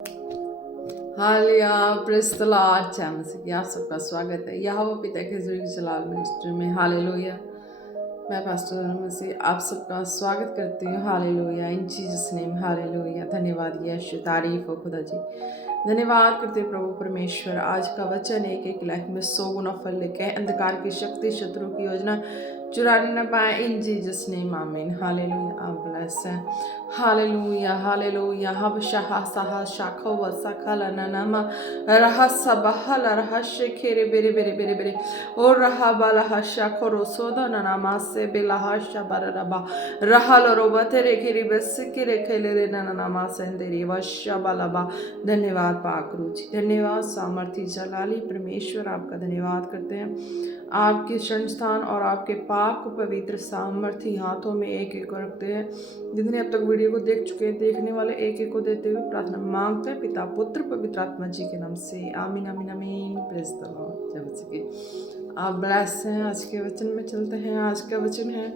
Hallelujah, praise the Lord. जय मसीह की आप सबका स्वागत है यहोवा पिता के ज़रिए जलाल मिनिस्ट्री में। हालेलुया। मैं पास्टर मसीह आप सबका स्वागत करती हूँ। हालेलुया, इन जीसस नेम। हालेलुया, धन्यवाद यीशु, तारीफ हो खुदा जी। धन्यवाद करते हैं प्रभु परमेश्वर। आज का वचन एक एक लाइफ में 100 गुना फल लेके अंधकार की शक्ति, शत्रु की योजना चुराने न पाए। इन जीसस नेम, आमीन। हालेलुया, आप ब्लेस हैं। Hallelujah, hallelujah. हब शाह साहा शाखो व सखल ननमा रहा सबहल रहा शेखेरे बेरे बेरे बेरे बेरे और रहा बाला शाखो रोसोदा ननमा से बेला शबर रबा रहा लोरोबा तेरे खिरी बस किरे खेले रे ननमा सेंदेरी वशबलबा। धन्यवाद पाक रुचि, धन्यवाद सामर्थी जलाली परमेश्वर, आपका धन्यवाद करते हैं। आपके संस्थान और आपके पाक पवित्र सामर्थी हाथों में एक एक को रखते हैं। जितने अब तक वीडियो को देख चुके हैं, देखने वाले एक एक को देते हुए प्रार्थना मांगते हैं पिता पुत्र पवित्र आत्मा जी के नाम से, आमीन आमीन आमीन। Praise the Lord. जय मसीह। आप ब्लेस हैं। आज के वचन में चलते हैं। आज का वचन है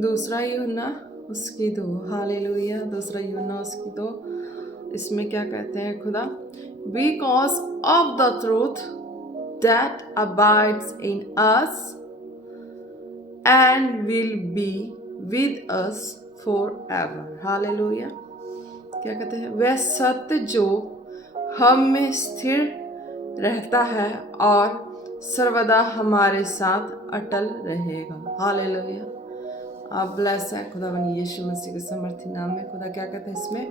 दूसरा यूहन्ना उसकी 2। हालेलुया, दूसरा यूहन्ना उसकी 2। इसमें क्या कहते हैं खुदा? Because of the truth that abides in us and will be with us forever. Hallelujah. क्या कहते हैं? वह सत्य जो हम में स्थिर रहता है और सर्वदा हमारे साथ अटल रहेगा। हालेलुया। आप ब्लेस हैं खुदा बनी यीशु मसीह के समर्थी नाम में। खुदा क्या कहते हैं इसमें?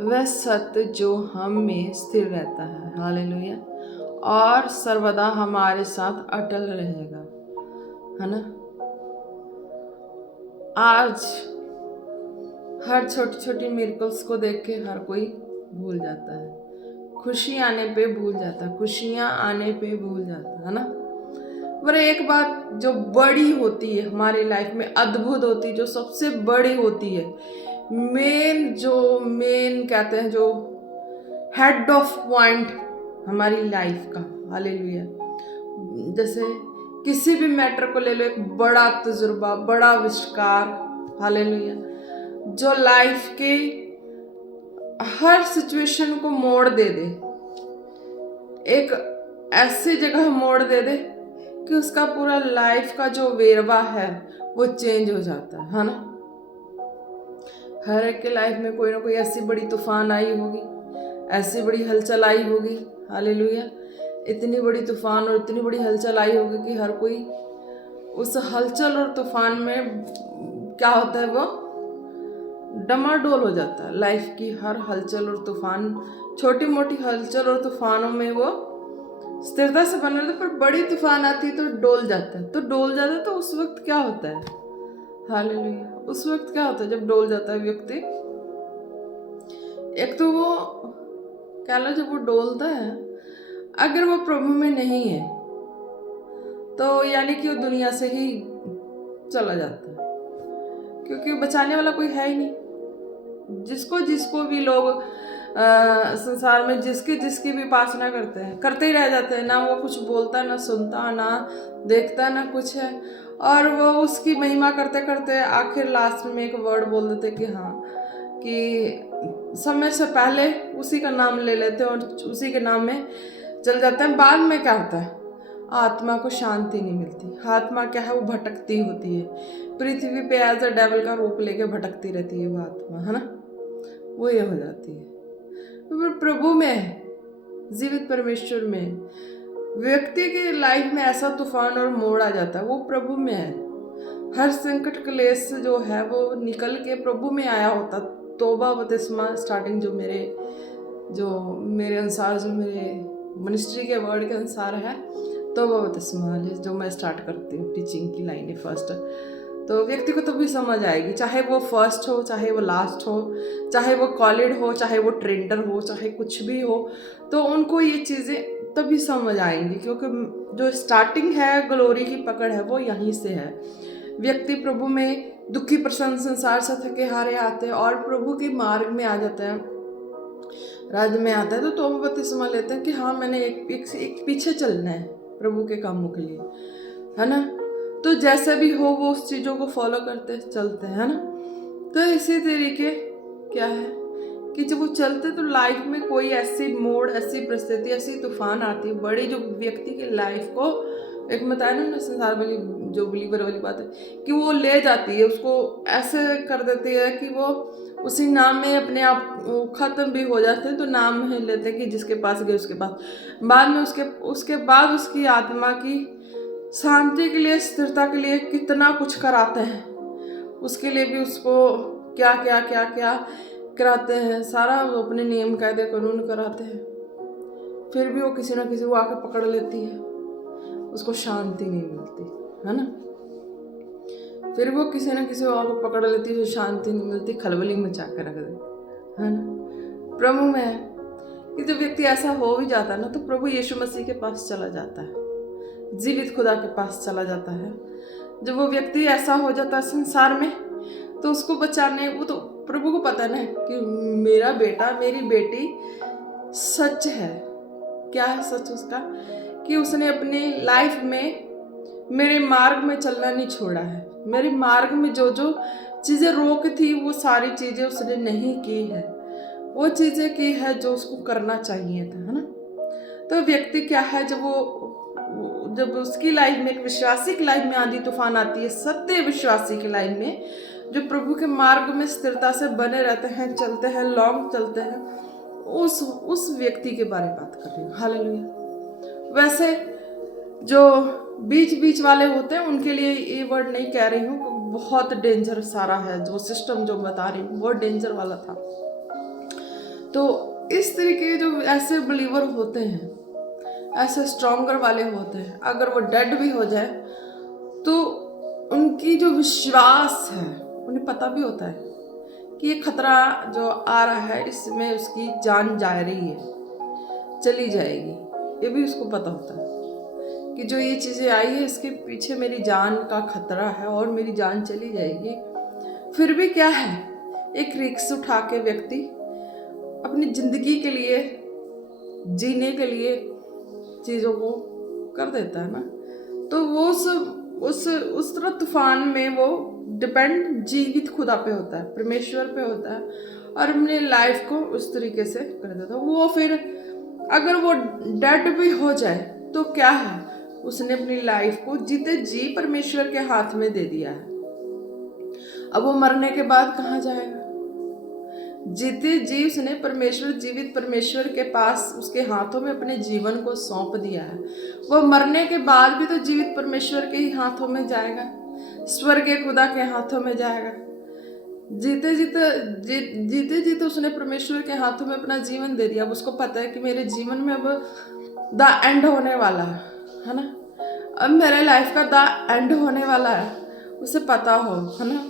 वह सत्य जो हम में स्थिर रहता है, हालेलुया, और सर्वदा हमारे साथ अटल रहेगा, है ना। आज हर छोटी छोटी मिरेकल्स को देख के हर कोई भूल जाता है। खुशी आने पे भूल जाता है, खुशियाँ आने पे भूल जाता है ना। पर एक बात जो बड़ी होती है हमारी लाइफ में, अद्भुत होती है, जो सबसे बड़ी होती है, मेन कहते हैं, जो हेड ऑफ पॉइंट हमारी लाइफ का, हालेलुया। जैसे किसी भी मैटर को ले लो, एक बड़ा तजुर्बा, बड़ा आविष्कार, हालेलुया, जो लाइफ के हर सिचुएशन को मोड़ दे दे, एक ऐसी जगह मोड़ दे दे कि उसका पूरा लाइफ का जो वेरवा है वो चेंज हो जाता है ना। हर एक के लाइफ में कोई ना कोई ऐसी बड़ी तूफान आई होगी, ऐसी बड़ी हलचल आई होगी, हालेलुया। इतनी बड़ी तूफान और इतनी बड़ी हलचल आई होगी कि हर कोई उस हलचल और तूफान में क्या होता है, वो डमाडोल हो जाता है। लाइफ की हर हलचल और तूफान, छोटी मोटी हलचल और तूफानों में वो स्थिरता से बना रहता है, पर बड़ी तूफान आती है तो डोल जाता है। तो उस वक्त क्या होता है, हालेलुया, उस वक्त क्या होता है जब डोल जाता है व्यक्ति? एक तो वो कह लो, जब वो डोलता है, अगर वो प्रभु में नहीं है तो यानी कि वो दुनिया से ही चला जाता है, क्योंकि बचाने वाला कोई है ही नहीं। जिसको भी लोग संसार में जिसकी भी उपासना करते हैं, करते ही रह जाते हैं। ना वो कुछ बोलता, ना सुनता, ना देखता, ना कुछ है, और वो उसकी महिमा करते करते आखिर लास्ट में एक वर्ड बोल देते कि हाँ, कि समय से पहले उसी का नाम ले लेते हैं और उसी के नाम में चल जाते हैं। बाद में क्या होता है? आत्मा को शांति नहीं मिलती। आत्मा क्या है? वो भटकती होती है पृथ्वी पे, एज अ डेविल का रूप लेके भटकती रहती है वो आत्मा, है ना। वो ये हो जाती है। तो प्रभु में, जीवित परमेश्वर में व्यक्ति की लाइफ में ऐसा तूफान और मोड़ आ जाता है, वो प्रभु में है। हर संकट क्लेश जो है वो निकल के प्रभु में आया होता। तोबा बपतिस्मा स्टार्टिंग जो मेरे अनुसार, जो मेरे मिनिस्ट्री के वर्ड के अनुसार है, तोबा बपतिस्मा जो मैं स्टार्ट करती हूँ टीचिंग की लाइन फर्स्ट, तो व्यक्ति को तभी समझ आएगी, चाहे वो फर्स्ट हो, चाहे वो लास्ट हो, चाहे वो कॉलेड हो, चाहे वो ट्रेंडर हो, चाहे कुछ भी हो, तो उनको ये चीज़ें तभी समझ आएंगी, क्योंकि जो स्टार्टिंग है ग्लोरी की पकड़ है वो यहीं से है। व्यक्ति प्रभु में दुखी प्रसन्न संसार से थके हारे आते हैं और प्रभु के मार्ग में आ जाते हैं, राज्य में आता है, तो तोबा बपतिस्मा लेते हैं कि हाँ, मैंने एक पीछे चलना है प्रभु के कामों के लिए, है ना। तो जैसे भी हो वो उस चीज़ों को फॉलो करते चलते हैं, है ना। तो इसी तरीके क्या है कि जब वो चलते तो लाइफ में कोई ऐसी मोड़, ऐसी परिस्थिति, ऐसी तूफान आती है बड़ी, जो व्यक्ति की लाइफ को, एक बताया ना संसार वाली जो बिलीवर वाली बात है, कि वो ले जाती है, उसको ऐसे कर देती है कि वो उसी नाम में अपने आप खत्म भी हो जाते हैं। तो नाम में लेते हैं कि जिसके पास गए उसके पास, बाद में उसके बाद उसकी आत्मा की शांति के लिए, स्थिरता के लिए कितना कुछ कराते हैं, उसके लिए भी उसको क्या क्या क्या क्या कराते हैं, सारा वो अपने नियम कायदे कानून कराते हैं। फिर भी वो किसी ना किसी को आके पकड़ लेती है, उसको शांति नहीं मिलती, है ना। फिर वो किसी ना किसी को आके पकड़ लेती है, शांति नहीं मिलती, खलबली मचा कर रख देती है ना। प्रभु में है कि जब व्यक्ति ऐसा हो भी जाता है ना, तो प्रभु यीशु मसीह के पास चला जाता है, जीवित खुदा के पास चला जाता है। जब वो व्यक्ति ऐसा हो जाता है संसार में, तो उसको बचाने, वो तो प्रभु को पता है ना कि मेरा बेटा, मेरी बेटी सच है। क्या है सच उसका? कि उसने अपनी लाइफ में मेरे मार्ग में चलना नहीं छोड़ा है। मेरे मार्ग में जो जो चीज़ें रोक थी, वो सारी चीज़ें उसने नहीं की है, वो चीज़ें की है जो उसको करना चाहिए था, है ना। तो व्यक्ति क्या है, जब उसकी लाइफ में, एक विश्वासी की लाइफ में आंधी तूफान आती है, सत्य विश्वासी की लाइफ में, जो प्रभु के मार्ग में स्थिरता से बने रहते हैं, चलते हैं, लॉन्ग चलते हैं, उस व्यक्ति के बारे में बात कर रही हूँ। हालेलुया। वैसे जो बीच वाले होते हैं उनके लिए ये वर्ड नहीं कह रही हूँ, बहुत डेंजर सारा है जो सिस्टम जो बता रही हूँ, बहुत डेंजर वाला था। तो इस तरीके जो ऐसे बिलीवर होते हैं, ऐसे स्ट्रॉन्गर वाले होते हैं, अगर वो डेड भी हो जाए तो उनकी जो विश्वास है, उन्हें पता भी होता है कि ये खतरा जो आ रहा है, इसमें उसकी जान जा रही है, चली जाएगी, ये भी उसको पता होता है कि जो ये चीज़ें आई है, इसके पीछे मेरी जान का खतरा है और मेरी जान चली जाएगी। फिर भी क्या है, एक रिस्क उठा के व्यक्ति अपनी जिंदगी के लिए, जीने के लिए चीज़ों को कर देता है ना। तो वो उस तरह तूफान में वो डिपेंड जीवित खुदा पे होता है, परमेश्वर पे होता है, और अपनी लाइफ को उस तरीके से कर देता है। वो फिर अगर वो डेड भी हो जाए तो क्या है, उसने अपनी लाइफ को जीते जी परमेश्वर के हाथ में दे दिया है। अब वो मरने के बाद कहाँ जाएगा? जीते जी उसने जीवित परमेश्वर के पास, उसके हाथों में अपने जीवन को सौंप दिया है। वो मरने के बाद भी तो जीवित परमेश्वर के ही हाथों में जाएगा, स्वर्गीय खुदा के हाथों में जाएगा। जीते जीते उसने परमेश्वर के हाथों में अपना जीवन दे दिया। अब उसको पता है कि मेरे जीवन में अब द एंड होने वाला है ना, अब मेरे लाइफ का द एंड होने वाला है, उसे पता हो, है ना।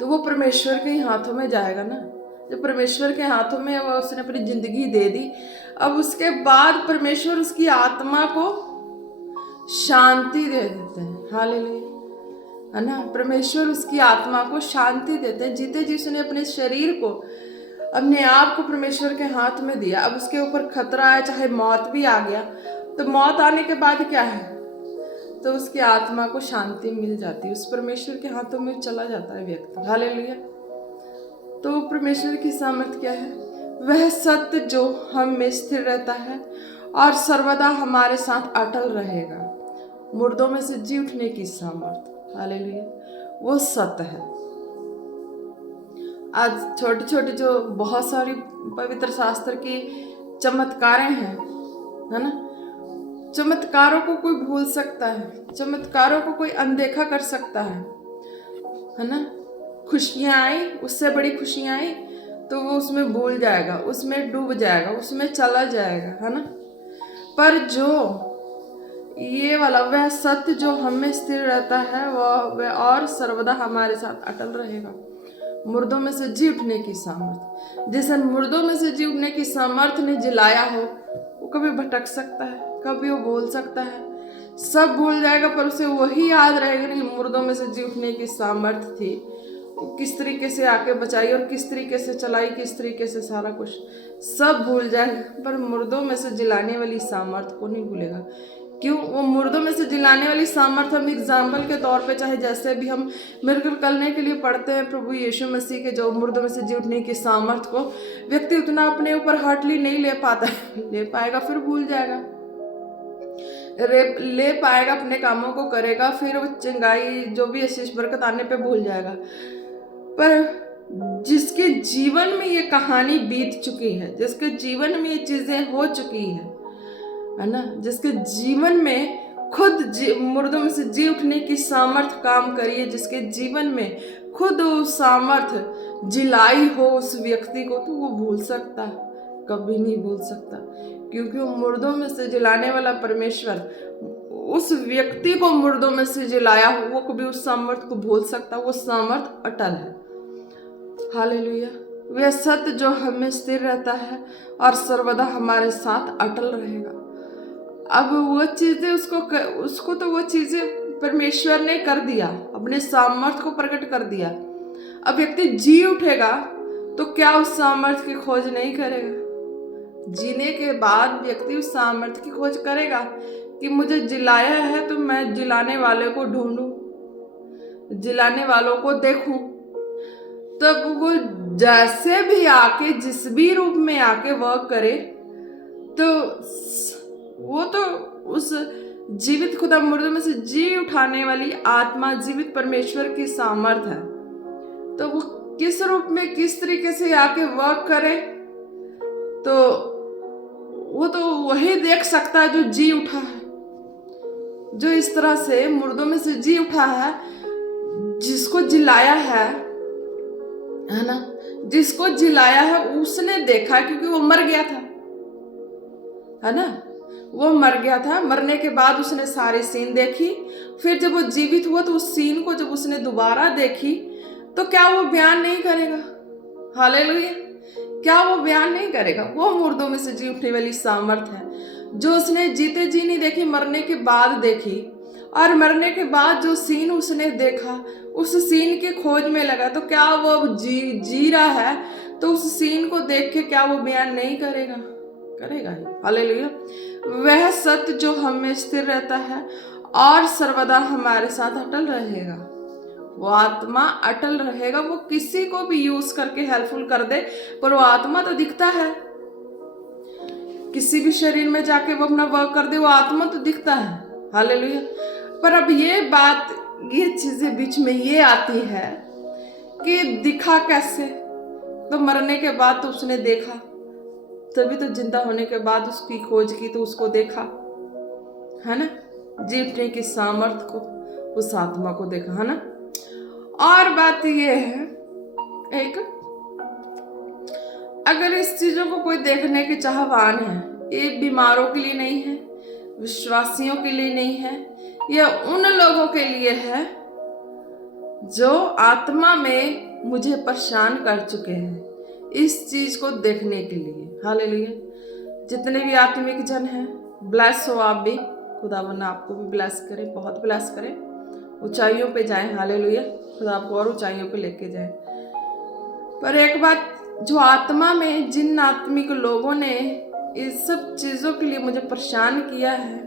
तो वो परमेश्वर के ही हाथों में जाएगा ना। जब परमेश्वर के हाथों में वो उसने अपनी जिंदगी दे दी, अब उसके बाद परमेश्वर उसकी आत्मा को शांति दे देते हैं। हालेलुया, है ना। परमेश्वर उसकी आत्मा को शांति देते हैं। जीते जी उसने अपने शरीर को, अपने आप को परमेश्वर के हाथ में दिया। अब उसके ऊपर खतरा है, चाहे मौत भी आ गया, तो मौत आने के बाद क्या है, तो उसकी आत्मा को शांति मिल जाती है, उस परमेश्वर के हाथों में चला जाता है व्यक्ति। हालेलुया। तो परमेश्वर की सामर्थ क्या है? वह सत्य जो हम में स्थिर रहता है और सर्वदा हमारे साथ अटल रहेगा, मुर्दों में से जी उठने की सामर्थ। हालेलुया, वो सत्य है। आज छोटी छोटी जो बहुत सारी पवित्र शास्त्र की चमत्कारें हैं, है ना, चमत्कारों को कोई भूल सकता है, चमत्कारों को कोई अनदेखा कर सकता है ना। खुशियाँ आई, उससे बड़ी खुशियाँ आई तो वो उसमें भूल जाएगा, उसमें डूब जाएगा, उसमें चला जाएगा, है ना। पर जो ये वाला वह सत्य जो हमें स्थिर रहता है, वह और सर्वदा हमारे साथ अटल रहेगा, मुर्दों में से जी उठने की सामर्थ। जिसे मुर्दों में से जी उठने की सामर्थ ने जिलाया हो, वो कभी भटक सकता है, कभी वो बोल सकता है, सब भूल जाएगा, पर उसे वही याद रहेगा नहीं, मुर्दों में से जी उठने की सामर्थ थी, वो किस तरीके से आके बचाई और किस तरीके से चलाई, किस तरीके से सारा कुछ सब भूल जाएगा, पर मुर्दों में से जिलाने वाली सामर्थ को नहीं भूलेगा। क्यों? वो मुर्दों में से जिलाने वाली सामर्थ हम एग्जाम्पल के तौर पे, चाहे जैसे भी हम मिलकर करने के लिए पढ़ते हैं प्रभु यीशु मसीह के जो मुर्दों में से जी उठने की सामर्थ को, व्यक्ति उतना अपने ऊपर हार्डली नहीं ले पाता है। ले पाएगा फिर भूल जाएगा, ले पाएगा, अपने कामों को करेगा, फिर वो चंगाई जो भी आशीष बरकत आने पे भूल जाएगा। पर जिसके जीवन में ये कहानी बीत चुकी है, जिसके जीवन में ये चीजें हो चुकी है ना, जिसके जीवन में खुद मुर्दों में से जी उठने की सामर्थ काम करी है, जिसके जीवन में खुद वो सामर्थ जिलाई हो उस व्यक्ति को, तो वो भूल सकता है? कभी नहीं भूल सकता, क्योंकि वो मुर्दों में से जिलाने वाला परमेश्वर उस व्यक्ति को मुर्दों में से जिलाया हो, वो कभी उस सामर्थ को भूल सकता? वो सामर्थ अटल है। हालेलुया। वह सत्य जो हमें स्थिर रहता है और सर्वदा हमारे साथ अटल रहेगा। अब वो चीजें उसको तो वो चीजें परमेश्वर ने कर दिया, अपने सामर्थ को प्रकट कर दिया। अब व्यक्ति जी उठेगा तो क्या उस सामर्थ की खोज नहीं करेगा? जीने के बाद व्यक्ति उस सामर्थ की खोज करेगा कि मुझे जिलाया है तो मैं जिलाने वाले को ढूंढूं, जिलाने वालों को देखूं। तब वो जैसे भी आके, जिस भी रूप में आके वह करे, तो वो तो उस जीवित खुदा मुर्दों में से जी उठाने वाली आत्मा, जीवित परमेश्वर की सामर्थ है। तो वो किस रूप में, किस तरीके से आके वर्क करे, तो वो तो वही देख सकता है जो जी उठा है, जो इस तरह से मुर्दों में से जी उठा है, जिसको जिलाया है ना, जिसको जिलाया है उसने देखा, क्योंकि वो मर गया था, है ना, वो मर गया था। मरने के बाद उसने सारी सीन देखी, फिर जब वो जीवित हुआ तो उस सीन को जब उसने दोबारा देखी, तो क्या वो बयान नहीं करेगा? हालेलुया। क्या वो बयान नहीं करेगा? वो मुर्दों में से जी उठने वाली सामर्थ है, जो उसने जीते जी नहीं देखी, मरने के बाद देखी, और मरने के बाद जो सीन उसने देखा, उस सीन के खोज में लगा। तो क्या वो जी रहा है, तो उस सीन को देख के क्या वो बयान नहीं करेगा? करेगा ही। हालेलुया। वह सत्य जो हमें स्थिर रहता है और सर्वदा हमारे साथ अटल रहेगा। वो आत्मा अटल रहेगा। वो किसी को भी यूज करके हेल्पफुल कर दे, पर वो आत्मा तो दिखता है। किसी भी शरीर में जाके वो अपना वर्क कर दे, वो आत्मा तो दिखता है। हालेलुया। पर अब ये बात, ये चीजें बीच में ये आती है कि दिखा कैसे? तो मरने के बाद तो उसने देखा, तभी तो जिंदा होने के बाद उसकी खोज की, तो उसको देखा, है ना, जीतने की सामर्थ को, उस आत्मा को देखा, है ना। और बात ये है, एक अगर इस चीजों को कोई देखने के चाहवान है, ये बीमारों के लिए नहीं है, विश्वासियों के लिए नहीं है, यह उन लोगों के लिए है जो आत्मा में मुझे परेशान कर चुके हैं, इस चीज को देखने के लिए। हालेलुया। जितने भी आत्मिक जन हैं, ब्लेस हो आप भी, खुदावन आपको भी ब्लेस करे, बहुत ब्लेस करे, ऊंचाइयों पे जाएं। हालेलुया। खुदा आपको और ऊंचाइयों पे लेके जाए। पर एक बात, जो आत्मा में जिन आत्मिक लोगों ने इस सब चीजों के लिए मुझे परेशान किया है,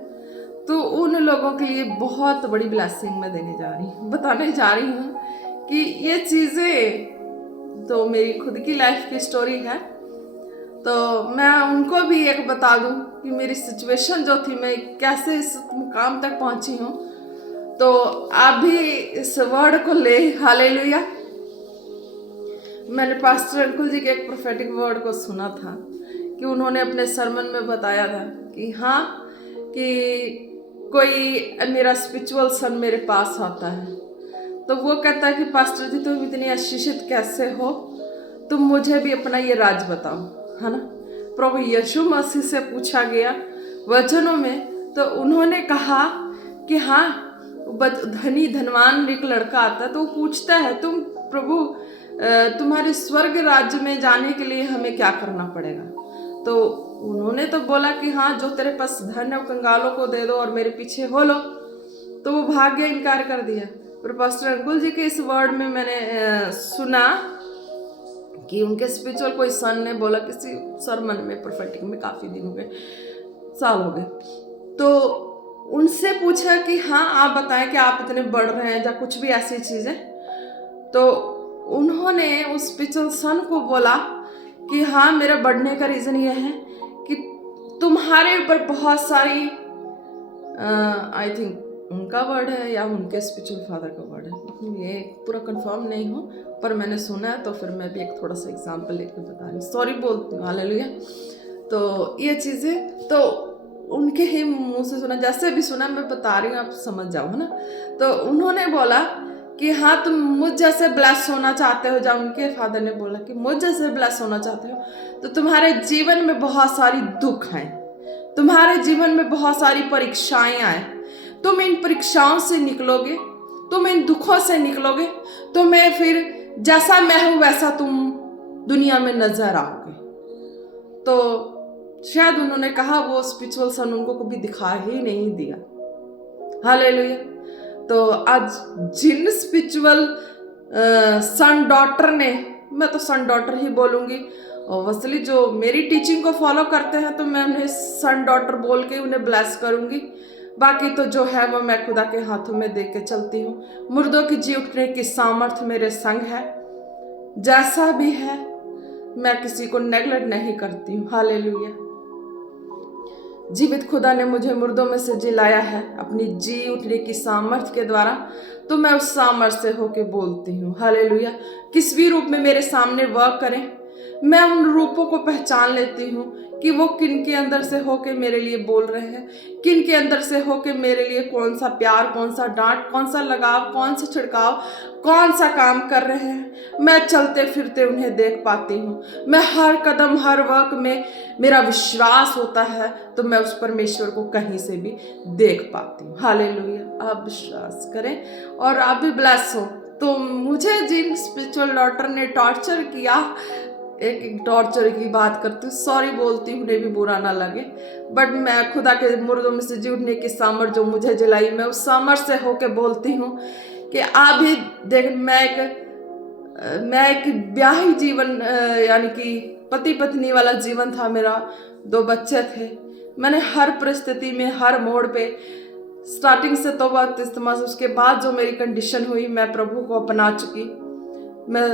तो उन लोगों के लिए बहुत बड़ी ब्लेसिंग मैं देने जा रही हूँ, बताने जा रही हूँ कि ये चीजें तो मेरी खुद की लाइफ की स्टोरी है, तो मैं उनको भी एक बता दूं कि मेरी सिचुएशन जो थी, मैं कैसे इस मुकाम तक पहुंची हूँ। तो आप भी इस वर्ड को ले। हालेलुया। मैंने पास्टर अंकुल जी के एक प्रोफेटिक वर्ड को सुना था कि उन्होंने अपने सरमन में बताया था कि हाँ, कि कोई मेरा स्पिरिचुअल सन मेरे पास आता है, तो वो कहता है कि पास्टर जी तुम इतनी आशीषित कैसे हो, तुम मुझे भी अपना ये राज बताओ, है ना। प्रभु यीशु मसीह से पूछा गया वचनों में, तो उन्होंने कहा कि हाँ, धनी धनवान एक लड़का आता है, तो वो पूछता है तुम प्रभु तुम्हारे स्वर्ग राज्य में जाने के लिए हमें क्या करना पड़ेगा? तो उन्होंने तो बोला कि हाँ, जो तेरे पास धन है वो कंगालों को दे दो और मेरे पीछे हो लो। तो वो भाग गया, इनकार कर दिया। पर पास्टर अंकुल जी के इस वर्ड में मैंने सुना कि उनके स्पिरिचुअल कोई सन ने बोला किसी सरमन में, प्रोफेटिक में, काफी दिन हो गए, साल हो गए, तो उनसे पूछा कि हाँ आप बताएं कि आप इतने बढ़ रहे हैं या कुछ भी ऐसी चीज़ें। तो उन्होंने उस स्पिरिचुअल सन को बोला कि हाँ मेरा बढ़ने का रीज़न ये है कि तुम्हारे ऊपर बहुत सारी, आई थिंक उनका वर्ड है या उनके स्पिरिचुअल फादर का वर्ड है, ये पूरा कंफर्म नहीं हूँ, पर मैंने सुना है, तो फिर मैं भी एक थोड़ा सा एग्जांपल लेकर बता रही हूँ, सॉरी बोलती हूँ, हालेलुया। तो ये चीज़ें तो उनके ही मुंह से सुना, जैसे भी सुना मैं बता रही हूँ, आप समझ जाओ, है ना। तो उन्होंने बोला कि हाँ तुम मुझ जैसे ब्लेस होना चाहते हो, जब उनके फादर ने बोला कि मुझ जैसे ब्लेस होना चाहते हो, तो तुम्हारे जीवन में बहुत सारी दुख हैं, तुम्हारे जीवन में बहुत सारी परीक्षाएं आए, तुम इन परीक्षाओं से निकलोगे, तुम इन दुखों से निकलोगे, तो मैं फिर जैसा मैं हूं वैसा तुम दुनिया में नजर आओगे। तो शायद उन्होंने कहा, वो स्पिरिचुअल सन उनको कभी दिखा ही नहीं दिया, हालेलुया। तो आज जिन स्पिरिचुअल सन डॉटर ने, मैं तो सन डॉटर ही बोलूंगी, ऑब्वियसली जो मेरी टीचिंग को फॉलो करते हैं तो मैं उन्हें सन डॉटर बोल के उन्हें ब्लेस करूंगी। बाकी तो जो है वो मैं खुदा के हाथों में दे के चलती हूँ। मुर्दों की जी उठने की सामर्थ्य मेरे संग है, जैसा भी है मैं किसी को नेगलेक्ट नहीं करती हूँ, हालेलुया। जीवित खुदा ने मुझे मुर्दों में से जिलाया है अपनी जी उठने की सामर्थ्य के द्वारा, तो मैं उस सामर्थ्य से होके बोलती हूँ, हालेलुया। किस भी रूप में मेरे सामने वर्क करें, मैं उन रूपों को पहचान लेती हूँ कि वो किन के अंदर से होके मेरे लिए बोल रहे हैं, किन के अंदर से होके मेरे लिए कौन सा प्यार, कौन सा डांट, कौन सा लगाव, कौन सा छिड़काव, कौन सा काम कर रहे हैं। मैं चलते फिरते उन्हें देख पाती हूँ। मैं हर कदम, हर वक्त में मेरा विश्वास होता है तो मैं उस परमेश्वर को कहीं से भी देख पाती हूँ, हालेलुया। आप विश्वास करें और आप भी ब्लेस हो। तो मुझे जिन स्पिरिचुअल डॉटर ने टॉर्चर किया, एक टॉर्चर की बात करती हूँ, सॉरी बोलती हूँ, उन्हें भी बुरा ना लगे, बट मैं खुदा के मुर्दों में से जी उठने की सामर्थ जो मुझे जलाई, मैं उस सामर्थ से होके बोलती हूँ कि आप भी देख, मैं एक ब्याही जीवन, यानी कि पति पत्नी वाला जीवन था मेरा, 2 बच्चे थे। मैंने हर परिस्थिति में, हर मोड़ पे, स्टार्टिंग से तो बात इस्तेमाल, उसके बाद जो मेरी कंडीशन हुई, मैं प्रभु को अपना चुकी। मैं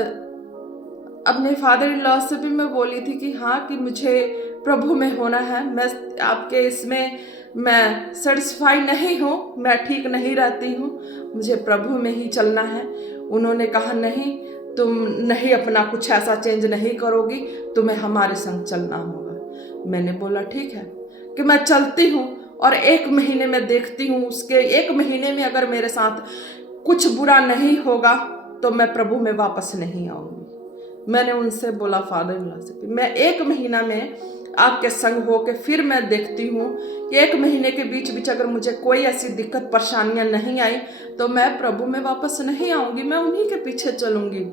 अपने फादर इन लॉ से भी मैं बोली थी कि हाँ, कि मुझे प्रभु में होना है, मैं आपके इसमें मैं सेटिस्फाई नहीं हूँ, मैं ठीक नहीं रहती हूँ, मुझे प्रभु में ही चलना है। उन्होंने कहा नहीं, तुम नहीं अपना कुछ ऐसा चेंज नहीं करोगी, तुम्हें हमारे संग चलना होगा। मैंने बोला ठीक है, कि मैं चलती हूँ और 1 महीने में देखती हूँ, उसके 1 महीने में अगर मेरे साथ कुछ बुरा नहीं होगा तो मैं प्रभु में वापस नहीं आऊँगी। मैंने उनसे बोला, फादर इन लॉ से, मैं 1 महीना में आपके संग होके फिर मैं देखती हूँ कि 1 महीने के बीच अगर मुझे कोई ऐसी दिक्कत परेशानियां नहीं आई तो मैं प्रभु में वापस नहीं आऊँगी, मैं उन्हीं के पीछे चलूँगी।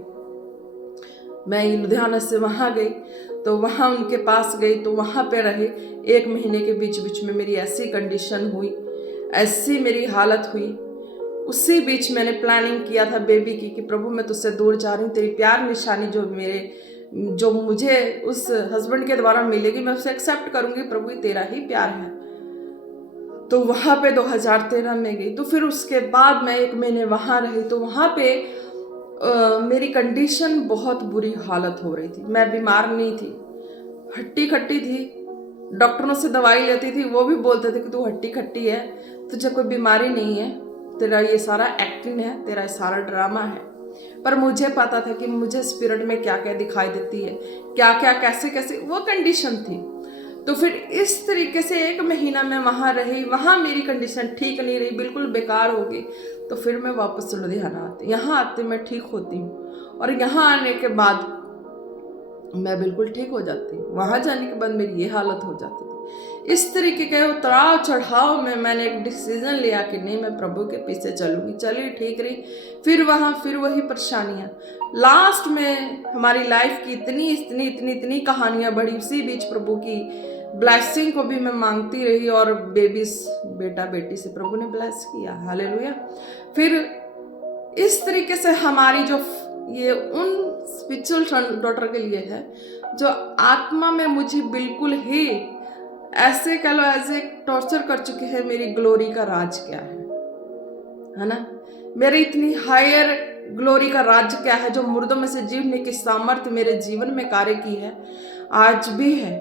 मैं लुधियाना से वहाँ गई, तो वहाँ उनके पास गई, तो वहाँ पे रहे। 1 महीने के बीच में मेरी ऐसी कंडीशन हुई, ऐसी मेरी हालत हुई। उसी बीच मैंने प्लानिंग किया था बेबी की कि प्रभु मैं तुझसे दूर जा रही हूँ, तेरी प्यार निशानी जो मुझे उस हस्बैंड के द्वारा मिलेगी, मैं उसे एक्सेप्ट करूँगी, प्रभु तेरा ही प्यार है। तो वहाँ पे 2013 में गई। तो फिर उसके बाद मैं 1 महीने वहाँ रही, तो वहाँ पे मेरी कंडीशन बहुत बुरी हालत हो रही थी। मैं बीमार नहीं थी, हट्टी खट्टी थी, डॉक्टरों से दवाई लेती थी, वो भी बोलते थे कि तू हट्टी खट्टी है, तुझे कोई बीमारी नहीं है, तेरा ये सारा एक्टिंग है, तेरा ये सारा ड्रामा है। पर मुझे पता था कि मुझे स्पिरिट में क्या क्या दिखाई देती है, क्या क्या कैसे कैसे वो कंडीशन थी। तो फिर इस तरीके से 1 महीना मैं वहाँ रही, वहाँ मेरी कंडीशन ठीक नहीं रही, बिल्कुल बेकार हो गई। तो फिर मैं वापस लुधियाना आती, यहाँ आते मैं ठीक होती हूँ, और यहाँ आने के बाद मैं बिल्कुल ठीक हो जाती हूँ। वहाँ जाने के बाद मेरी ये हालत हो जाती थी। इस तरीके के उतराव चढ़ाव में मैंने एक डिसीजन लिया कि नहीं, मैं प्रभु के पीछे चलूँगी। चलिए ठीक रही, फिर वहाँ फिर वही परेशानियाँ। लास्ट में हमारी लाइफ की इतनी कहानियाँ बढ़ी। उसी बीच प्रभु की ब्लेसिंग को भी मैं मांगती रही, और बेटा बेटी से प्रभु ने ब्लेस किया, हालेलुया। फिर इस तरीके से हमारी जो ये उन स्पिरिचुअल डॉटर के लिए है जो आत्मा में मुझे बिल्कुल ही ऐसे कह लो ऐसे टॉर्चर कर चुके हैं। मेरी ग्लोरी का राज क्या है ना? मेरी इतनी हायर ग्लोरी का राज क्या है, जो मुर्दों में से जीवने की सामर्थ्य मेरे जीवन में कार्य की है, आज भी है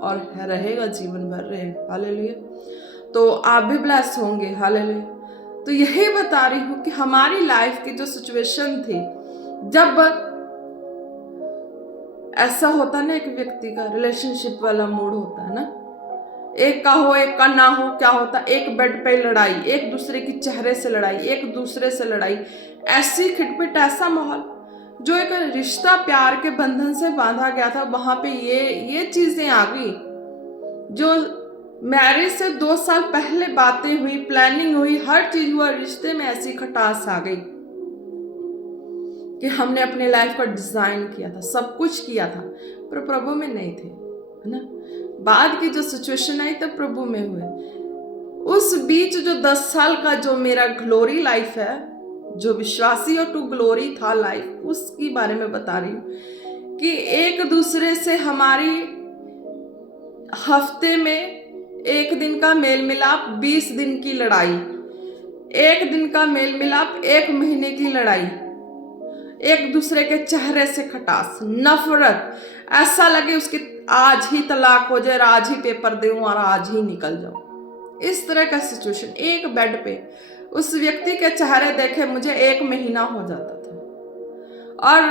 और रहेगा, जीवन भर रहे। हालेलुया। तो आप भी ब्लेस होंगे। हालेलुया। तो यही बता रही हूँ कि हमारी लाइफ की जो सिचुएशन थी, जब ऐसा होता ना, एक व्यक्ति का रिलेशनशिप वाला मूड होता है ना, एक का हो एक का ना हो, क्या होता, एक बेड पे लड़ाई, एक दूसरे की चेहरे से लड़ाई, एक दूसरे से लड़ाई, ऐसी खिटपिट, ऐसा माहौल। जो एक रिश्ता प्यार के बंधन से बांधा गया था, वहां पे ये चीजें आ गई। जो मैरिज से 2 साल पहले बातें हुई, प्लानिंग हुई, हर चीज हुआ, रिश्ते में ऐसी खटास आ गई कि हमने अपने लाइफ का डिजाइन किया था, सब कुछ किया था, पर प्रभु में नहीं थे, है ना? बाद की जो सिचुएशन आई तब प्रभु में हुए। उस बीच जो 10 साल का जो मेरा ग्लोरी लाइफ है, जो विश्वासी और टू ग्लोरी था लाइफ, उसकी बारे में बता रही हूँ कि एक दूसरे से हमारी हफ्ते में 1 दिन का मेल मिलाप, 20 दिन की लड़ाई, 1 दिन का मेल मिलाप, 1 महीने की लड़ाई, एक दूसरे के चेहरे से खटास, नफरत, ऐसा लगे उसकी आज ही तलाक हो जाए, आज ही पेपर दूं और आज ही निकल जाऊं। इस तरह का सिचुएशन। एक बेड पे उस व्यक्ति के चेहरे देखे मुझे 1 महीना हो जाता था, और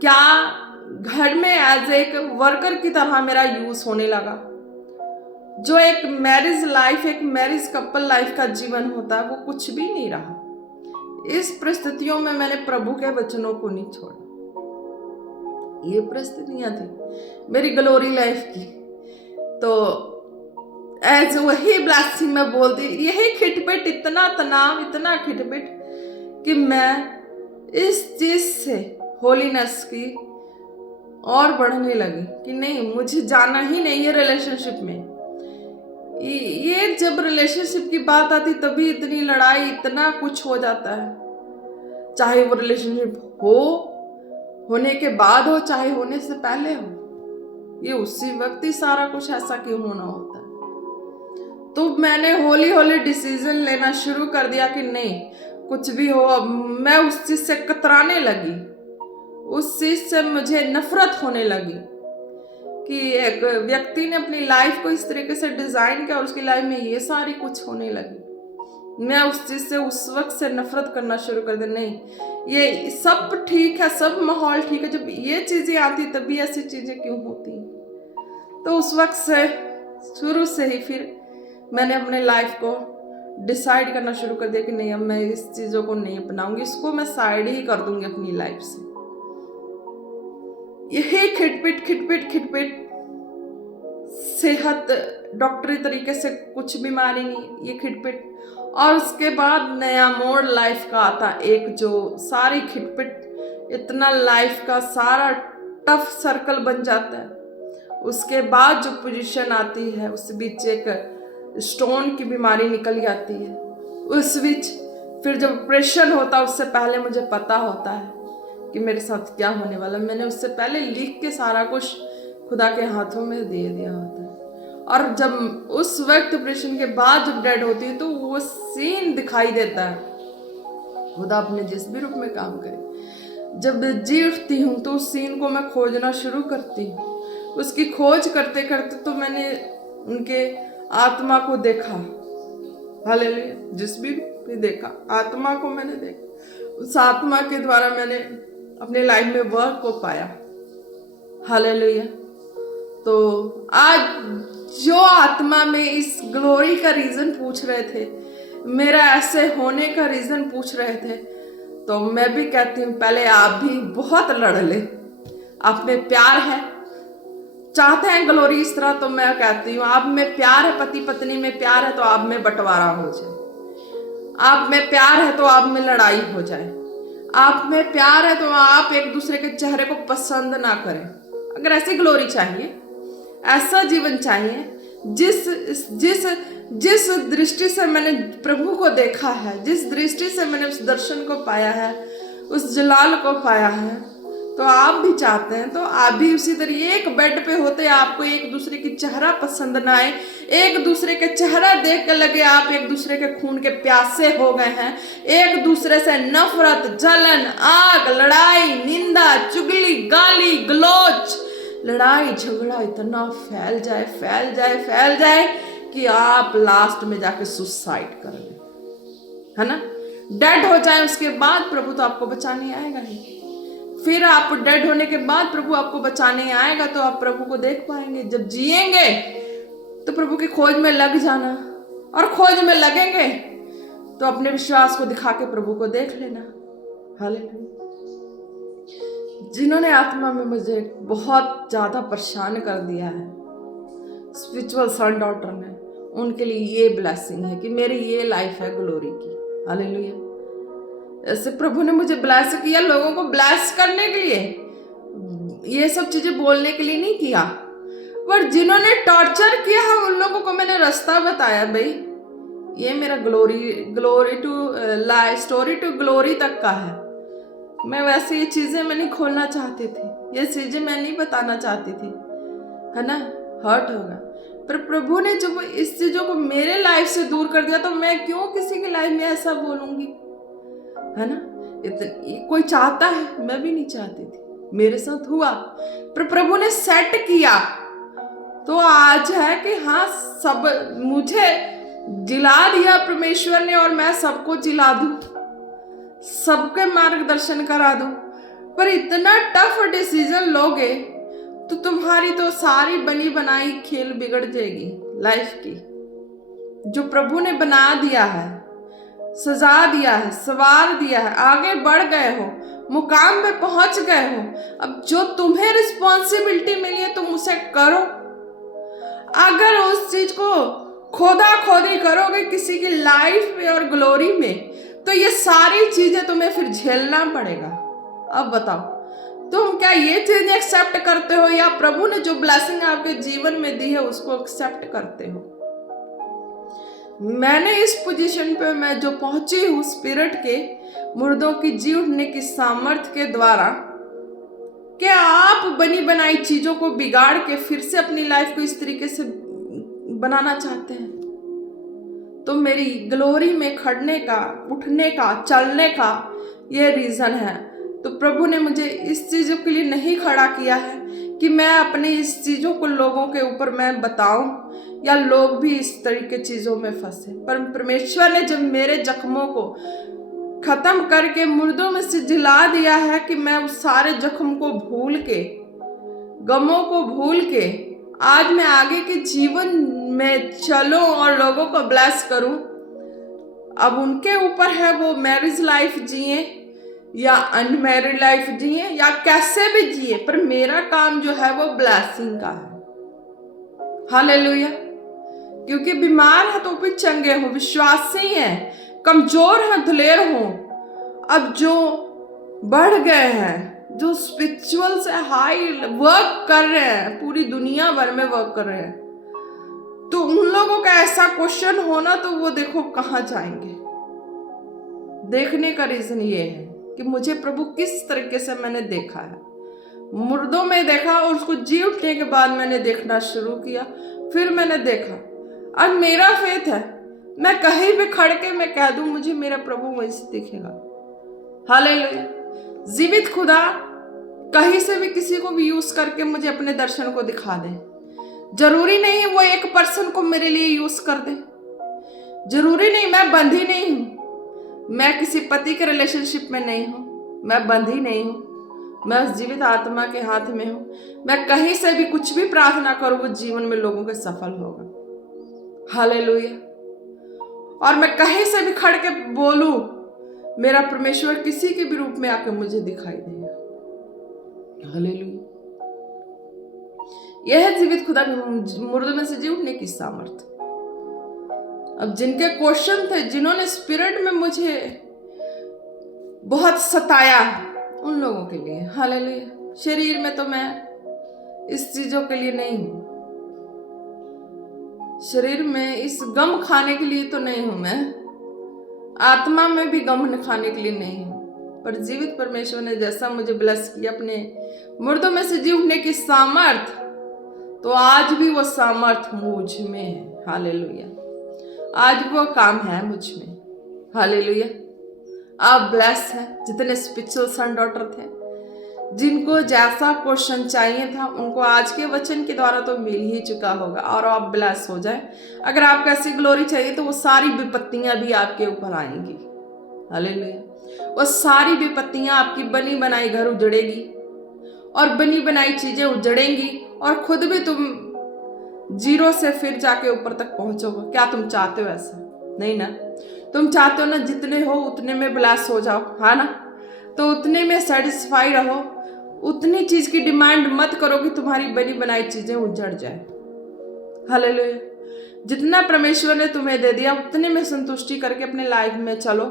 क्या घर में एज एक वर्कर की तरह मेरा यूज होने लगा। जो एक मैरिज लाइफ, एक मैरिज कपल लाइफ का जीवन होता है, वो कुछ भी नहीं रहा। इस परिस्थितियों में मैंने प्रभु के वचनों को नहीं छोड़ा। ये परिस्थितियां थी मेरी ग्लोरी लाइफ की। तो एज वही ब्लेसिंग में बोलती, यही खिटपिट, इतना तनाव, इतना खिटपिट कि मैं इस चीज से, होलीनेस की और बढ़ने लगी कि नहीं, मुझे जाना ही नहीं है रिलेशनशिप में। ये जब रिलेशनशिप की बात आती तभी इतनी लड़ाई, इतना कुछ हो जाता है। चाहे वो रिलेशनशिप होने के बाद हो, चाहे होने से पहले हो, ये उसी वक्त ही सारा कुछ ऐसा क्यों होना होता है। तो मैंने हौली हौली डिसीजन लेना शुरू कर दिया कि नहीं, कुछ भी हो। अब मैं उस चीज से कतराने लगी, उस चीज से मुझे नफरत होने लगी कि एक व्यक्ति ने अपनी लाइफ को इस तरीके से डिजाइन किया और उसकी लाइफ में ये सारी कुछ होने लगी। मैं उस चीज से उस वक्त से नफरत करना शुरू कर दी। नहीं, ये सब ठीक है, सब माहौल ठीक है, जब ये चीजें आती तभी ऐसी चीजें क्यों होती। तो उस वक्त से, शुरू से ही फिर मैंने अपने लाइफ को डिसाइड करना शुरू कर दिया कि नहीं, अब मैं इस चीजों को नहीं अपनाऊंगी, इसको मैं साइड ही कर दूंगी अपनी लाइफ से। यही खिटपिट, सेहत डॉक्टरी तरीके से कुछ बीमारी नहीं, ये खिटपिट। और उसके बाद नया मोड़ लाइफ का आता, एक जो सारी खिटपिट, इतना लाइफ का सारा टफ सर्कल बन जाता है। उसके बाद जो पोजीशन आती है, उस बीच एक स्टोन की बीमारी निकल जाती है। उस बीच फिर जब ऑपरेशन होता, उससे पहले मुझे पता होता है कि मेरे साथ क्या होने वाला। मैंने उससे पहले लिख के सारा कुछ खुदा के हाथों में दे दिया होता है। और जब उस वक्त ऑपरेशन के बाद जब डेड होती है, तो वो सीन दिखाई देता है। खुदा अपने जिस भी रूप में काम करे, जब जी उठती हूँ तो उस सीन को मैं खोजना शुरू करती हूँ। उसकी खोज करते करते तो मैंने उनके आत्मा को देखा। हालेलुया। जिस भी रूप में देखा, आत्मा को मैंने देखा। उस आत्मा के द्वारा मैंने अपने लाइफ में वर्क को पाया। हालेलुया। तो आज जो आत्मा में इस ग्लोरी का रीजन पूछ रहे थे, मेरा ऐसे होने का रीजन पूछ रहे थे, तो मैं भी कहती हूँ, पहले आप भी बहुत लड़ ले। आप में प्यार है, चाहते हैं ग्लोरी इस तरह, तो मैं कहती हूँ आप में प्यार है, पति पत्नी में प्यार है, तो आप में बंटवारा हो जाए। आप में प्यार है तो आप में लड़ाई हो जाए। आप में प्यार है तो आप एक दूसरे के चेहरे को पसंद ना करें। अगर ऐसी ग्लोरी चाहिए, ऐसा जीवन चाहिए, जिस दृष्टि से मैंने प्रभु को देखा है, जिस दृष्टि से मैंने उस दर्शन को पाया है, उस जलाल को पाया है, तो आप भी चाहते हैं, तो आप भी उसी तरह एक बेड पे होते आपको एक दूसरे की चेहरा पसंद ना आए, एक दूसरे के चेहरा देख कर लगे आप एक दूसरे के खून के प्यासे हो गए हैं, एक दूसरे से नफरत, जलन, आग, लड़ाई, निंदा, चुगली, गाली गलौज, लड़ाई झगड़ा इतना फैल जाए फैल जाए फैल जाए कि आप लास्ट में जाके सुसाइड कर ले, है ना, डेड हो जाए। उसके बाद प्रभु तो आपको बचाने आएगा ही। फिर आप डेड होने के बाद प्रभु आपको बचाने आएगा तो आप प्रभु को देख पाएंगे। जब जिएंगे तो प्रभु की खोज में लग जाना, और खोज में लगेंगे तो अपने विश्वास को दिखा के प्रभु को देख लेना। हालेलुया। जिन्होंने आत्मा में मुझे बहुत ज्यादा परेशान कर दिया है, स्पिरिचुअल सन डॉटर ने, उनके लिए ये ब्लेसिंग है कि मेरी ये लाइफ है ग्लोरी की। हालेलुया। ऐसे प्रभु ने मुझे ब्लेस किया लोगों को ब्लेस करने के लिए, ये सब चीजें बोलने के लिए नहीं किया, पर जिन्होंने टॉर्चर किया है उन लोगों को मैंने रास्ता बताया। भाई ये मेरा glory to life, story to glory तक का है। मैं वैसे ये चीजें मैं नहीं खोलना चाहती थी, ये चीजें मैं नहीं बताना चाहती थी, है ना, हर्ट होगा। पर प्रभु ने जब इस चीजों को मेरे लाइफ से दूर कर दिया तो मैं क्यों किसी की लाइफ में ऐसा बोलूंगी, है ना। कोई चाहता है, मैं भी नहीं चाहती थी, मेरे साथ हुआ, पर प्रभु ने सेट किया तो आज है कि हाँ, सब मुझे जिला दिया परमेश्वर ने और मैं सबको जिला दूं, सबके मार्गदर्शन करा दूं। पर इतना टफ डिसीजन लोगे तो तुम्हारी तो सारी बनी बनाई खेल बिगड़ जाएगी लाइफ की। जो प्रभु ने बना दिया है, सजा दिया है, सवार दिया है, आगे बढ़ गए हो, मुकाम पे पहुंच गए हो, अब जो तुम्हें रिस्पॉन्सिबिलिटी मिली है तुम उसे करो। अगर उस चीज को खोदा खोदी करोगे किसी की लाइफ में और ग्लोरी में तो ये सारी चीजें तुम्हें फिर झेलना पड़ेगा। अब बताओ तुम क्या ये चीजें एक्सेप्ट करते हो या प्रभु ने जो ब्लेसिंग आपके जीवन में दी है उसको एक्सेप्ट करते हो। मैंने इस पोजीशन पे मैं जो पहुंची हूँ स्पिरिट के मुर्दों की जी उठने की सामर्थ्य के द्वारा, क्या आप बनी बनाई चीजों को बिगाड़ के फिर से अपनी लाइफ को इस तरीके से बनाना चाहते हैं? तो मेरी ग्लोरी में खड़ने का, उठने का, चलने का ये रीजन है। तो प्रभु ने मुझे इस चीजों के लिए नहीं खड़ा किया है कि मैं अपनी इस चीजों को लोगों के ऊपर मैं बताऊं या लोग भी इस तरीके चीजों में फंसे। पर परमेश्वर ने जब मेरे जख्मों को खत्म करके मुर्दों में से जिला दिया है कि मैं उस सारे जख्म को भूल के, गमों को भूल के आज मैं आगे के जीवन में चलूं और लोगों को ब्लेस करूं। अब उनके ऊपर है वो मैरिज लाइफ जिए या अनमैरिड लाइफ जिए या कैसे भी जिए, पर मेरा काम जो है वो ब्लेसिंग का है। हालेलुया। क्योंकि बीमार है तो भी चंगे हो, विश्वासी हैं, कमजोर हैं, दिलेर हो। अब जो बढ़ गए हैं, जो स्पिरिचुअल से हाई वर्क कर रहे हैं, पूरी दुनिया भर में वर्क कर रहे हैं, तो उन लोगों का ऐसा क्वेश्चन होना तो वो देखो कहाँ जाएंगे। देखने का रीजन ये है कि मुझे प्रभु किस तरीके से मैंने देखा है, मुर्दों में देखा और उसको जी उठने के बाद मैंने देखना शुरू किया, फिर मैंने देखा। आज मेरा फेथ है, मैं कहीं भी खड़ के मैं कह दूं मुझे मेरा प्रभु वहीं से दिखेगा। हालेलुया। जीवित खुदा कहीं से भी किसी को भी यूज करके मुझे अपने दर्शन को दिखा दे। जरूरी नहीं है वो एक पर्सन को मेरे लिए यूज कर दे, जरूरी नहीं, मैं बंधी नहीं हूं, मैं किसी पति के रिलेशनशिप में नहीं हूं, मैं बंधी नहीं हूं, मैं उस जीवित आत्मा के हाथ में हूं। मैं कहीं से भी कुछ भी प्रार्थना करूं वो जीवन में लोगों के सफल होगा। हालेलुया। और मैं कहीं से भी खड़ के बोलूं मेरा परमेश्वर किसी के भी रूप में आके मुझे दिखाई देगा। हालेलुया। यह है जीवित खुदा मुर्दों में से जी उठने की सामर्थ। अब जिनके क्वेश्चन थे, जिन्होंने स्पिरिट में मुझे बहुत सताया, उन लोगों के लिए हालेलुया। शरीर में तो मैं इस चीजों के लिए नहीं हूं, शरीर में इस गम खाने के लिए तो नहीं हूं मैं, आत्मा में भी गम खाने के लिए नहीं हूं, और जीवित परमेश्वर ने जैसा मुझे ब्लेस किया अपने मुर्दों में से जी उठने की सामर्थ, तो आज भी वो सामर्थ मुझ में है। हालेलुया। आज वो काम है मुझ में। हालेलुया। आप ब्लेस हैं। जितने स्पिरिचुअल सन डॉटर थे, जिनको जैसा क्वेश्चन चाहिए था, उनको आज के वचन के द्वारा तो मिल ही चुका होगा, और आप ब्लेस हो जाए। अगर आपको ऐसी ग्लोरी चाहिए तो वो सारी विपत्तियां भी आपके ऊपर आएंगी। हालेलुया। वो सारी विपत्तियां आपकी बनी बनाई घर उजड़ेगी, और बनी बनाई चीजें उजड़ेंगी, और खुद भी तुम जीरो से फिर जाके ऊपर तक पहुंचोगे। क्या तुम चाहते हो ऐसा? नहीं ना। तुम चाहते हो ना जितने हो उतने में ब्लेस हो जाओ, हाँ ना। तो उतने में सेटिस्फाई रहो, उतनी चीज की डिमांड मत करो कि तुम्हारी बनी बनाई चीजें उजड़ जाए। हालेलुया। जितना परमेश्वर ने तुम्हें दे दिया उतने में संतुष्टि करके अपने लाइफ में चलो।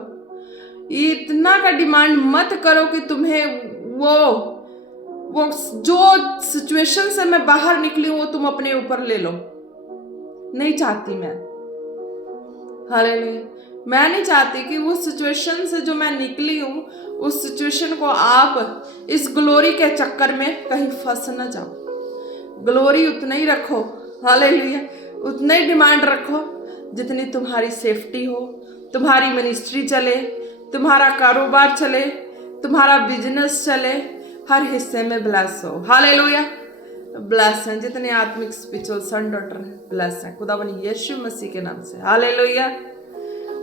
इतना का डिमांड मत करो कि तुम्हें वो जो सिचुएशन से मैं बाहर निकली हूं वो तुम अपने ऊपर ले लो। नहीं चाहती मैं। हालेलुया। मैं नहीं चाहती कि उस सिचुएशन से जो मैं निकली हूं, उस सिचुएशन को आप इस ग्लोरी के चक्कर में कहीं फंस न जाओ। ग्लोरी उतना ही रखो। हालेलुया। उतना ही डिमांड रखो जितनी तुम्हारी सेफ्टी हो, तुम्हारी मिनिस्ट्री चले, तुम्हारा कारोबार चले, तुम्हारा बिजनेस चले, हर हिस्से में ब्लेस हो। हालेलुया। ब्लेस हैं जितने आत्मिक स्पिरिचुअल सन डॉटर हैं, ब्लेस हैं खुदावन यीशु मसीह के नाम से। हालेलुया।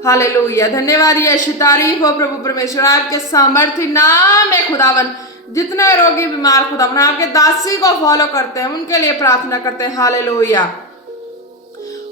हालेलुया। धन्यवाद यीशु। तारीफ हो प्रभु परमेश्वर, आपके सामर्थ्य नाम है खुदावन। जितने रोगी बीमार खुदावन आपके दासी को फॉलो करते हैं, उनके लिए प्रार्थना करते हैं। हालेलुया।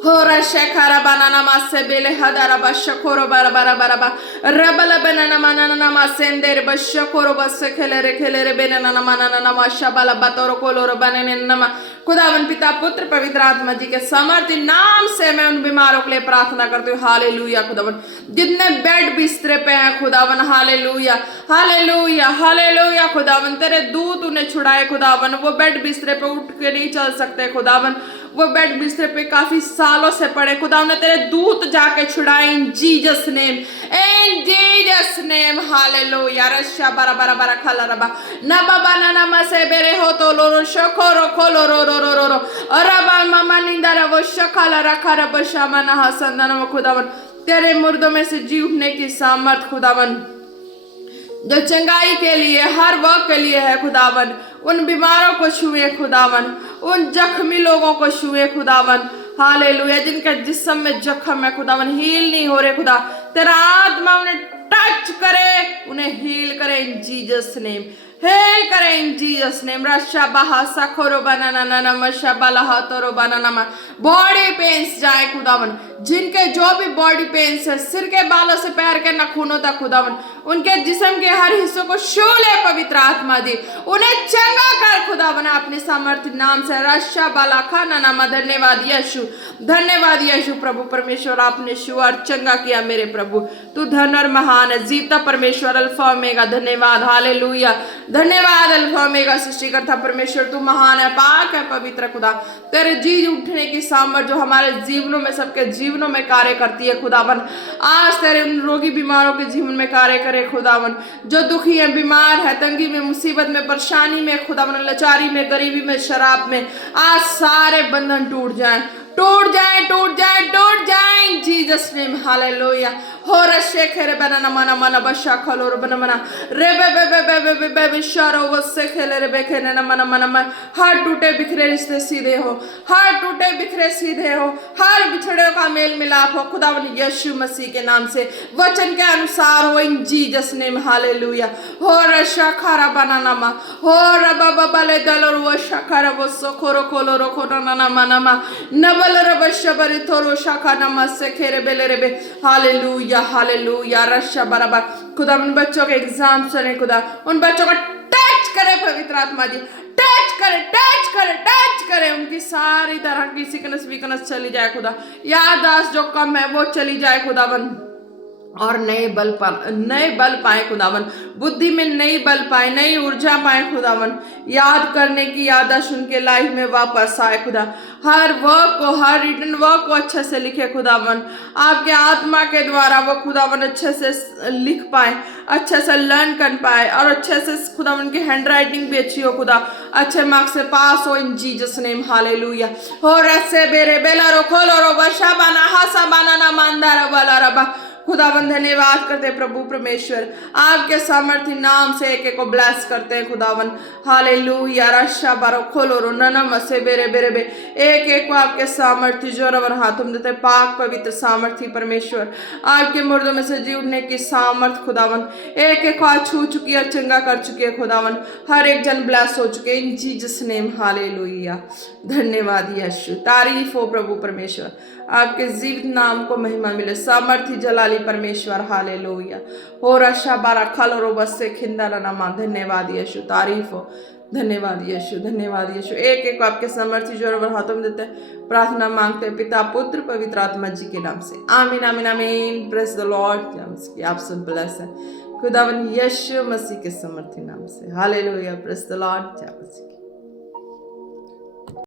हो रशेखरा बनाना मासे बेले हदारा बशकोरो बारा बारा बारा बा रबला बनाना माना मासेंदर बशकोरो बस खेले रे बेना माना माशा बाला बतोरो कोलोरो बने नमा। खुदावन पिता पुत्र पवित्र आत्मा जी के सामर्थ्य नाम से मैं उन बीमारों के लिए प्रार्थना करती हूँ। हालेलुया। खुदावन जितने बेड बिस्तरे पे हैं खुदावन, हालेलुया हालेलुया हालेलुया। खुदावन तेरे दूत उन्हें छुड़ाए खुदावन। वो बेड बिस्तरे पे उठ के नहीं चल सकते खुदावन, वो बेड बिस्तर पे काफी सालों से पड़े खुदा ने तेरे दूत जाके छुड़ाए in Jesus name, in Jesus name. Hallelujah. रशा बारा बारा बारा खाला रबा ना बाबा ना नमा से बेरे हो तो लो शकोरो खोलो रो रो रो रो रो रबा मामा निंदा वो शखाला रखा रब शामा ना हसंदन। खुदावन तेरे मुर्दों में से जी उठने की सामर्थ खुदावन जो चंगाई के लिए हर वक्त के लिए है खुदावन, उन बीमारों को छुए खुदावन, उन जख्मी लोगों को छुए खुदावन। हालेलुया। जिनके जिस्म में जख्म है खुदावन, हील नहीं हो रहे खुदा, तेरा आत्मा उन्हें टच करे, उन्हें हील करे इन जीसस नेम, हील करे इन जीसस नेम। रशा बहा सखोरो बनाना ना मशा बला तोरो बनाना। बॉडी पेन्स जाए खुदावन, जिनके जो भी बॉडी पेन्स है, सिर के बालों से पैर के नाखूनों तक खुदावन, उनके जिस्म के हर हिस्सों को छू ले पवित्र आत्मा जी, उन्हें चंगा कर खुदावन अपने सामर्थ्य नाम से। रशा बाला खाना नामा। धन्यवाद यीशु, धन्यवाद यीशु प्रभु परमेश्वर, आपने छू और चंगा किया मेरे प्रभु। तू धन और महान है, जीता परमेश्वर, अल्फा ओमेगा। धन्यवाद। हालेलुया। धन्यवाद अल्फा ओमेगा सृष्टिकर्ता परमेश्वर, तू महान है, पाक है, पवित्र खुदा। तेरे जी उठने की सामर्थ जो हमारे जीवनों में, सबके जीवनों में कार्य करती है खुदावन, आज तेरे उन रोगी बीमारों के जीवन में कार्य करे खुदावन। जो दुखी है, बीमार है, तंगी में, मुसीबत में, परेशानी में खुदावन, लाचारी में, गरीबी में, शराब में, आज सारे बंधन टूट जाएं, टूट जाए टूट जाए टूट जाए इन जीसस नेम। हालेलुया। हो रशे खेरे बना मना मना बशा खलो बना मना रे बे बे बे बे बे बे बे विशारो वसे खेले रे बे खेले ना मना मना मन। हर टूटे बिखरे रिश्ते सीधे हो, हर टूटे बिखरे सीधे हो, हर बिछड़े का मेल मिलाप हो खुदावन यीशु मसीह के नाम से, वचन के अनुसार हो इन जीसस नेम। हालेलुया। हो रशा खारा बना नमा हो रबा बबले दलोर वो शखारा वो सोखोरो कोलो रो खोना ना मना मा नबल रब शबरी थोरो शाखा नमस से खेरे बेले रे बे। Hallelujah hallelujah. रशा बराबर खुदा उन बच्चों के एग्जाम चले खुदा, उन बच्चों को टच करे पवित्र आत्मा जी, टच करे टच करे टच करे, उनकी सारी तरह की सिकनेस वीकनेस चली जाए खुदा, याददाश्त जो कम है वो चली जाए खुदावन। और नए बल पाए खुदावन, बुद्धि में नई बल पाए, नई ऊर्जा पाए खुदावन, याद करने की याददाश्त उनके लाइफ में वापस आए खुदा। हर वर्क को, हर रिटन वर्क को अच्छे से लिखे खुदावन, आपके आत्मा के द्वारा वो खुदावन अच्छे से लिख पाए, अच्छे से लर्न कर पाए, और अच्छे से खुदावन की हैंड राइटिंग भी अच्छी हो खुदा, अच्छे मार्क्स से पास हो इन जीसस नेम, हालेलुया। हो रसे बेरे बेला रो खोलो रो बशा बना हसा बना ना मांदा रबा रबा। खुदावन धन्यवाद करते हैं प्रभु परमेश्वर, आपके सामर्थ्य नाम से एक एक को ब्लेस करते हैं खुदावन, हालेलुया। रशा बारो खोलो रो ननम से बेरे बेरे बे, एक एक को आपके सामर्थ्य जोर हाथों में देते, पाक पवित्र सामर्थ्य परमेश्वर, आपके मुर्दों में से जी उठने की सामर्थ खुदावन, एक एक को आज छू चुकी है, चंगा कर चुकी है खुदावन, हर एक जन ब्लेस हो चुके इन जीसस नेम, हालेलुया। धन्यवाद यीशु, तारीफ हो प्रभु परमेश्वर, आपके जीवित नाम को महिमा मिले, सामर्थ्य जलाली परमेश्वर, हालेलुया। हो रशा बारा खल रो बस से खिंदा नामा, धन्यवाद यीशु, तारीफ हो, धन्यवाद यीशु, धन्यवाद यीशु। एक एक आपके सामर्थ्य जोर और हाथों में देते हैं, प्रार्थना मांगते हैं पिता पुत्र पवित्र आत्मा जी के नाम से, आमीन आमीन आमीन। प्रेज द लॉर्ड, आप सब ब्लेस है खुदावन यीशु मसीह के सामर्थ्य नाम से, हालेलुया। Praise the Lord.